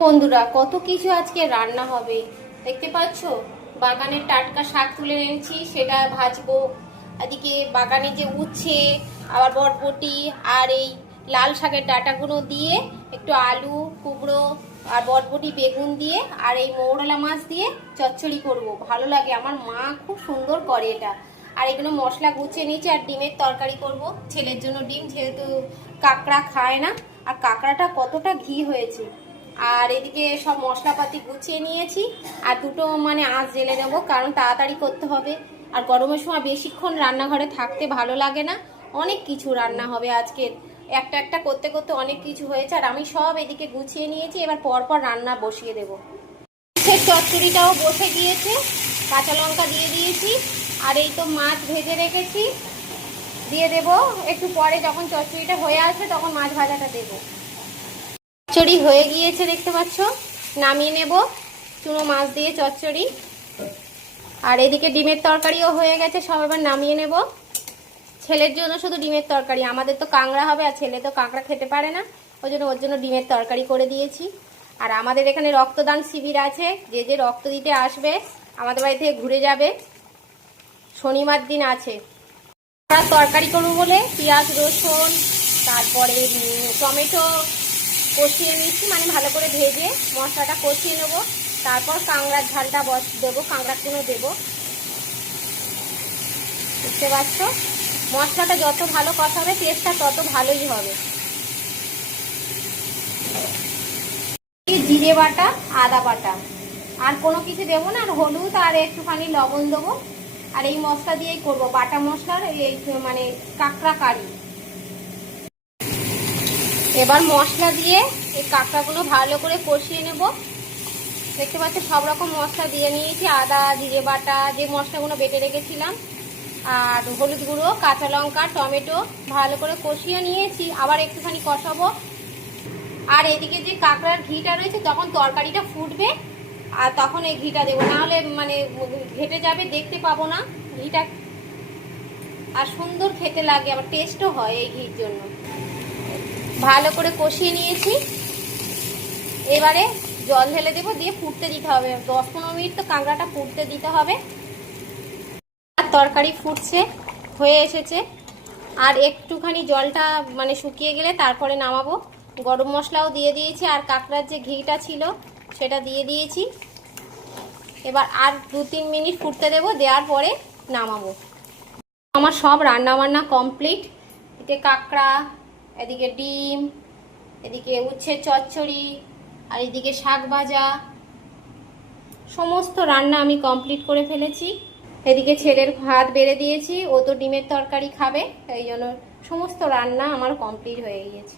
বন্ধুরা, কত কিছু আজকে রান্না হবে দেখতে পাচ্ছ। বাগানের টাটকা শাক তুলে এনেছি, সেটা ভাজবো। এদিকে বাগানে যে উচ্ছে, আবার বরবটি আর এই লাল শাকের ডাঁটাগুলো দিয়ে একটু আলু কুমড়ো আর বরবটি বেগুন দিয়ে আর এই মৌরলা মাছ দিয়ে চচ্চড়ি করব। ভালো লাগে, আমার মা খুব সুন্দর করে এটা। আর এগুলো মশলা গুছিয়ে নিয়েছি আর ডিমের তরকারি করব ছেলের জন্য। ডিম যেহেতু কাঁকড়া খায় না, আর কাঁকড়াটা কতটা ঘি হয়েছে। আর এদিকে সব মশলাপাতি গুছিয়ে নিয়েছি। আর দুটো আঁচ জেলে দেবো, কারণ তাড়াতাড়ি করতে হবে। আর গরমের সময় বেশিক্ষণ রান্নাঘরে থাকতে ভালো লাগে না। অনেক কিছু রান্না হবে আজকে, একটা একটা করতে করতে অনেক কিছু হয়েছে। আর আমি সব এদিকে গুছিয়ে নিয়েছি, এবার পরপর রান্না বসিয়ে দেবো। চচ্চড়িটাও বসে গিয়েছে, কাঁচা লঙ্কা দিয়ে দিয়েছি। আর এই তো মাছ ভেজে রেখেছি, দিয়ে দেবো একটু পরে। যখন চচ্চড়িটা হয়ে আসবে তখন মাছ ভাজাটা দেবো। চচ্চড়ি হয়ে গিয়েছে দেখতে পাচ্ছ, নামিয়ে নেব। চুনো মাছ দিয়ে চচ্চড়ি। আর এদিকে ডিমের তরকারিও হয়ে গেছে, সব এবার নামিয়ে নেব। ছেলের জন্য শুধু ডিমের তরকারি, আমাদের তো কাঁকড়া হবে, আর ছেলে তো কাঁকড়া খেতে পারে না, ওই জন্য ওর জন্য ডিমের তরকারি করে দিয়েছি। আর আমাদের এখানে রক্তদান শিবির আছে, যে যে রক্ত দিতে আসবে আমাদের বাড়ি থেকে ঘুরে যাবে। শনিবার দিন আছে। তরকারি করবো বলে পেঁয়াজ রসুন তারপরে টমেটো কষিয়ে নিচ্ছি, ভালো করে ভেজে মশলাটা কষিয়ে নেব। তারপর কাঁকড়ার ঝালটা দেবো, কাঁকড়াগুলো দেবো। বুঝতে পারছো, মশলাটা যত ভালো কষাবে টেস্টটা তত ভালোই হবে। জিরে বাটা, আদা বাটা, আর কোনো কিছু দেবো না। আর হলুদ আর একটুখানি লবণ দেবো। আর এই মশলা দিয়েই করবো, বাটা মশলার এই কাঁকড়া কারি। এবার মশলা দিয়ে এই কাঁকড়াগুলো ভালো করে কষিয়ে নেব। দেখতে পাচ্ছি সব রকম মশলা দিয়ে নিয়েছি, আদা জিরে বাটা, যে মশলাগুলো বেটে রেখেছিলাম, আর হলুদ গুঁড়ো, কাঁচা লঙ্কা, টমেটো ভালো করে কষিয়ে নিয়েছি। আবার একটুখানি কষাবো। আর এদিকে যে কাঁকড়ার ঘিটা রয়েছে, যখন তরকারিটা ফুটবে আর তখন এই ঘিটা দেবো, নাহলে ঘেটে যাবে, দেখতে পাবো না ঘিটা। আর সুন্দর খেতে লাগে, আবার টেস্টও হয় এই ঘির জন্য। ভালো করে কষিয়ে নিয়েছি, এবারে জল ঢেলে দেবো, দিয়ে ফুটতে দিতে হবে 10-15 মিনিট। তো কাঁকড়াটা ফুটতে দিতে হবে। আর তরকারি ফুটছে, হয়ে এসেছে। আর একটুখানি জলটা শুকিয়ে গেলে তারপরে নামাবো। গরম মশলাও দিয়ে দিয়েছি, আর কাঁকড়ার যে ঘিটা ছিল সেটা দিয়ে দিয়েছি। এবার আর 2-3 মিনিট ফুটতে দেবো, দেওয়ার পরে নামাবো। আমার সব রান্না বান্না কমপ্লিট। এতে কাঁকড়া, এদিকে ডিম, এদিকে উচ্ছে চচ্চড়ি, আর এদিকে শাক ভাজা, সমস্ত রান্না আমি কমপ্লিট করে ফেলেছি। এদিকে ছেলের ভাত বেড়ে দিয়েছি, ও তো ডিমের তরকারি খাবে, এই জন্য সমস্ত রান্না আমার কমপ্লিট হয়ে গিয়েছে।